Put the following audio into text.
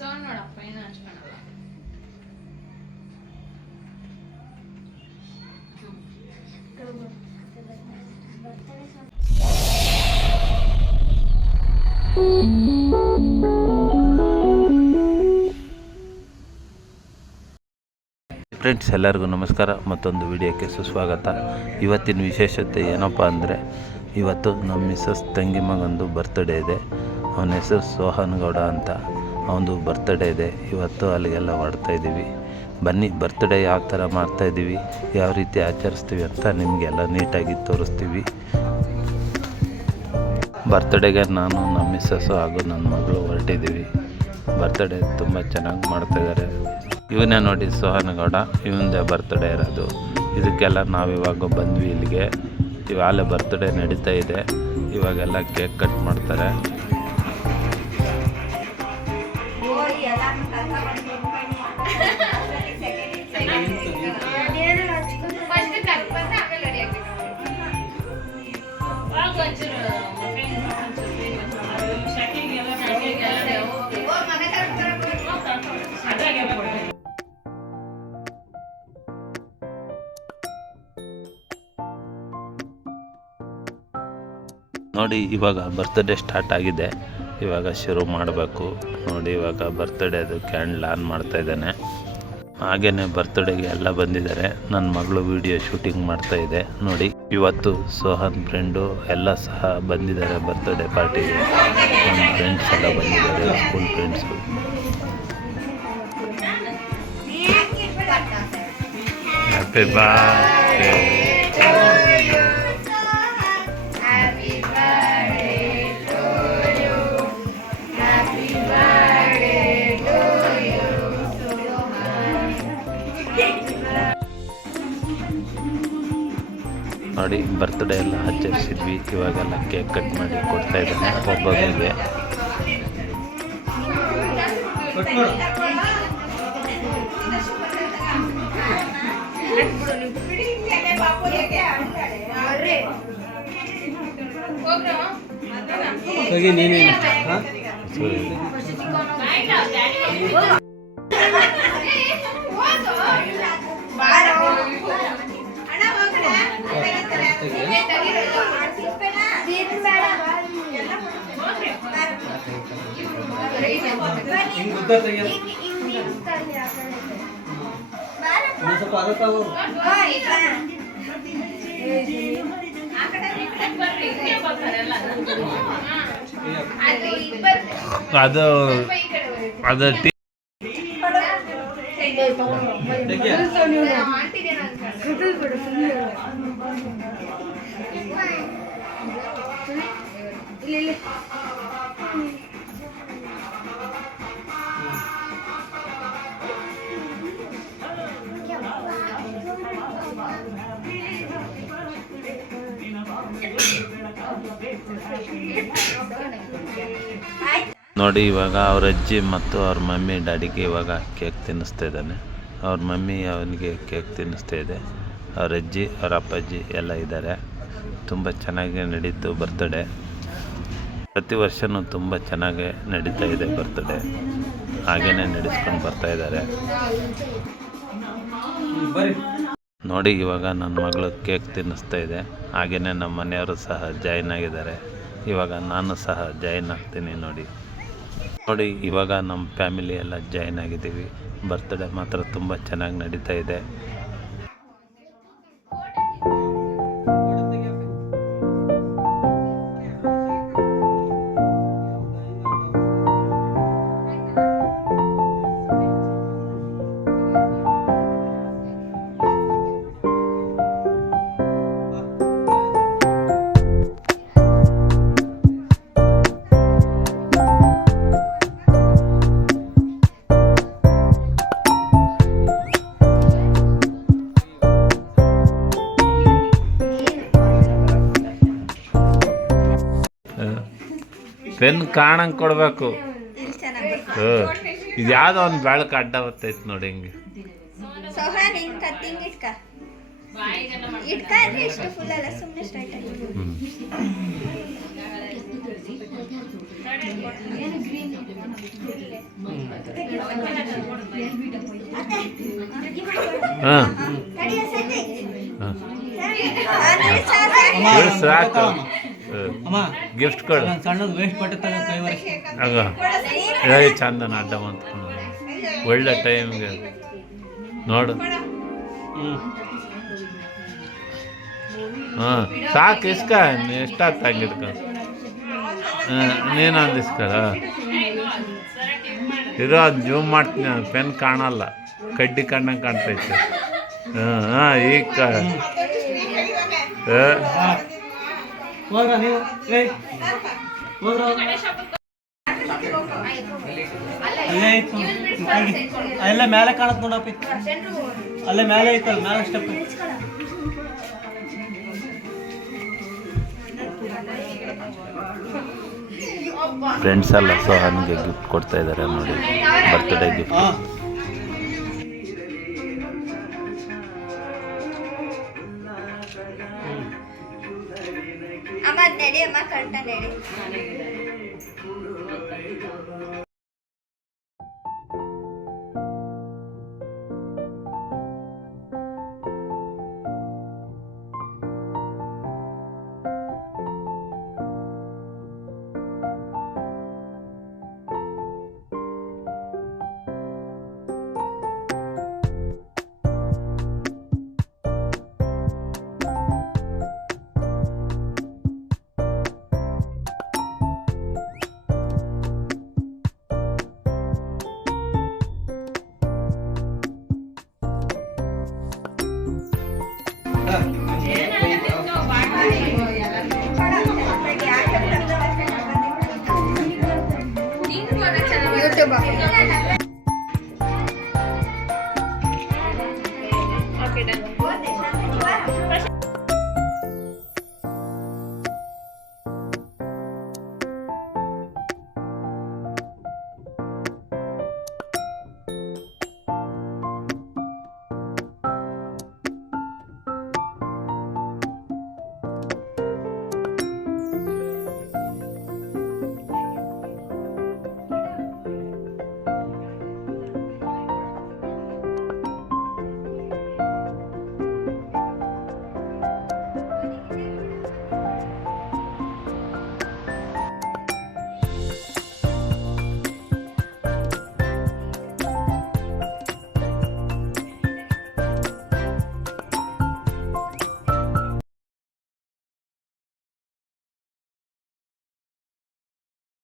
ನೋಡಪ್ಪ ಏನು ಹಚ್ಕೊಳಲ್ಲ. ಫ್ರೆಂಡ್ಸ್, ಎಲ್ಲರಿಗೂ ನಮಸ್ಕಾರ. ಮತ್ತೊಂದು ವಿಡಿಯೋಕ್ಕೆ ಸುಸ್ವಾಗತ. ಇವತ್ತಿನ ವಿಶೇಷತೆ ಏನಪ್ಪ ಅಂದರೆ, ಇವತ್ತು ನಮ್ಮ ಮಿಸಸ್ ತಂಗಿ ಮಗಂದು ಬರ್ತ್ಡೇ ಇದೆ. ಅವನ ಹೆಸರು ಸೋಹನ್ ಗೌಡ ಅಂತ. ಅವನದು ಬರ್ತ್ಡೇ ಇದೆ ಇವತ್ತು. ಅಲ್ಲಿಗೆಲ್ಲ ಹೊಡ್ತಾಯಿದ್ದೀವಿ. ಬನ್ನಿ, ಬರ್ತ್ಡೇ ಯಾವ ಥರ ಮಾಡ್ತಾಯಿದ್ದೀವಿ, ಯಾವ ರೀತಿ ಆಚರಿಸ್ತೀವಿ ಅಂತ ನಿಮಗೆಲ್ಲ ನೀಟಾಗಿ ತೋರಿಸ್ತೀವಿ. ಬರ್ತ್ಡೇಗೆ ನಾನು, ನಮ್ಮ ಮಿಸ್ಸಸ್ಸು ಹಾಗೂ ನನ್ನ ಮಗಳು ಹೊರಟಿದ್ದೀವಿ. ಬರ್ತ್ಡೇ ತುಂಬ ಚೆನ್ನಾಗಿ ಮಾಡ್ತಾಯಿದ್ದಾರೆ. ಇವನೇ ನೋಡಿ ಸೋಹನ್ ಗೌಡ, ಇವನದೇ ಬರ್ತ್ಡೇ ಇರೋದು. ಇದಕ್ಕೆಲ್ಲ ನಾವಿವಾಗ ಬಂದ್ವಿ ಇಲ್ಲಿಗೆ. ಇವಾಗಲೇ ಬರ್ತ್ಡೇ ನಡೀತಾ ಇದೆ. ಇವಾಗೆಲ್ಲ ಕೇಕ್ ಕಟ್ ಮಾಡ್ತಾರೆ. ನೋಡಿ, ಇವಾಗ ಬರ್ತ್ಡೇ ಸ್ಟಾರ್ಟ್ ಆಗಿದೆ. ಇವಾಗ ಶುರು ಮಾಡಬೇಕು. ನೋಡಿ, ಇವಾಗ ಬರ್ತ್ಡೇದು ಕ್ಯಾಂಡಲ್ ಆನ್ ಮಾಡ್ತಾ ಇದ್ದಾನೆ. ಹಾಗೆಯೇ ಬರ್ತ್ಡೇಗೆ ಎಲ್ಲ ಬಂದಿದ್ದಾರೆ. ನನ್ನ ಮಗಳು ವಿಡಿಯೋ ಶೂಟಿಂಗ್ ಮಾಡ್ತಾ ಇದೆ. ನೋಡಿ, ಇವತ್ತು ಸೋಹನ್ ಫ್ರೆಂಡು ಎಲ್ಲ ಸಹ ಬಂದಿದ್ದಾರೆ ಬರ್ತ್ಡೇ ಪಾರ್ಟಿಗೆ. ನನ್ನ ಫ್ರೆಂಡ್ಸ್ ಎಲ್ಲ ಬಂದಿದ್ದಾರೆ, ಸ್ಕೂಲ್ ಫ್ರೆಂಡ್ಸು. Happy birthday. ನೋಡಿ, ಬರ್ತ್ಡೇ ಎಲ್ಲ ಆಚರಿಸಿದ್ವಿ. ಇವಾಗೆಲ್ಲ ಕೇಕ್ ಕಟ್ ಮಾಡಿ ಕೊಡ್ತಾ ಇದ್ದಾನೆ ಒಬ್ಬೊಬ್ಬರಿಗೆ. ಅದು ನೋಡಿ, ಇವಾಗ ಅವ್ರ ಅಜ್ಜಿ ಮತ್ತು ಅವ್ರ ಮಮ್ಮಿ ಡ್ಯಾಡಿಗೆ ಇವಾಗ ಕೇಕ್ ತಿನ್ನಿಸ್ತಾ ಇದ್ದಾನೆ. ಅವ್ರ ಮಮ್ಮಿ ಅವನಿಗೆ ಕೇಕ್ ತಿನ್ನಿಸ್ತಾ ಇದೆ. ಅವ್ರ ಅಜ್ಜಿ, ಅವ್ರ ಅಪ್ಪಾಜಿ ಎಲ್ಲ ಇದ್ದಾರೆ. ತುಂಬ ಚೆನ್ನಾಗಿ ನಡೀತು ಬರ್ತ್ಡೇ. ಪ್ರತಿ ವರ್ಷವೂ ತುಂಬ ಚೆನ್ನಾಗಿ ನಡೀತಾ ಇದೆ ಬರ್ತ್ಡೇ. ಹಾಗೇ ನಡೆಸ್ಕೊಂಡು ಬರ್ತಾ ಇದ್ದಾರೆ. ನೋಡಿ, ಇವಾಗ ನನ್ನ ಮಗಳು ಕೇಕ್ ತಿನ್ನಿಸ್ತಾ ಇದೆ. ಹಾಗೆಯೇ ನಮ್ಮ ಮನೆಯವರು ಸಹ ಜಾಯಿನ್ ಆಗಿದ್ದಾರೆ. ಇವಾಗ ನಾನು ಸಹ ಜಾಯಿನ್ ಆಗ್ತೀನಿ. ನೋಡಿ, ಇವಾಗ ನಮ್ಮ ಫ್ಯಾಮಿಲಿ ಎಲ್ಲ ಜಾಯಿನ್ ಆಗಿದ್ದೀವಿ. ಬರ್ತ್ಡೇ ಮಾತ್ರ ತುಂಬ ಚೆನ್ನಾಗಿ ನಡೀತಾ ಇದೆ. ಪೆನ್ ಕಾಣಂಗೆ ಕೊಡಬೇಕು. ಇದು ಯಾವುದೋ ಒಂದು ಬೆಳಕು ಅಡ್ಡ ಬರ್ತೈತೆ ನೋಡಿ. ಹಿಂಗೆ ಹಾಂ ಸಾಕು. ಗಿಫ್ಟ್ ಕೊಡು. ಸಣ್ಣದು ವೇಸ್ಟ್ ಬಟ್ಟೆ ತಗೋ ಕೈ ವರ್ಷ ಆಗ ಚಂದನ ಅಡ್ಡ ಬಂತ್ಕೊಂಡು ಒಳ್ಳೆ ಟೈಮ್ಗೆ ನೋಡು. ಹಾಂ ಸಾಕು ಇಸ್ಕ ಎಷ್ಟಾಗ್ತ ಹಂಗಿದ್ಕ ನೀನೊಂದು ಇಸ್ಕರ ಇರೋ ಅದು ಜೂಮ್ ಮಾಡ್ತೀನಿ. ನಾನು ಪೆನ್ ಕಾಣಲ್ಲ, ಕಡ್ಡಿ ಕಣ್ಣಂಗೆ ಕಾಣ್ತೈತೆ. ಹಾಂ ಹಾಂ ಈಗ ಹೋಗ್ರ ನೀವು ಹೋಗ್ರ ಅಲ್ಲೇ ಇತ್ತು ಅಲ್ಲೇ ಮೇಲೆ ಕಾಣತ್ ನೋಡಪ್ಪಿ, ಅಲ್ಲೇ ಮೇಲೆ ಐತಲ್ಲ ಮೇಲೆ ಸ್ಟೆಪ್. ಫ್ರೆಂಡ್ಸ್ ಎಲ್ಲ ಸೋಹನ್ಗೆ ಗಿಫ್ಟ್ ಕೊಡ್ತಾ ಇದ್ದಾರೆ ನೋಡಿ, ಬರ್ತ್ಡೇ ಗಿಫ್ಟ್. ಅಮ್ಮ ನಡಿ ಅಮ್ಮ ಕರೆಕ್ಟ ನಡಿ. ಯೂಟ್ಯೂಬ್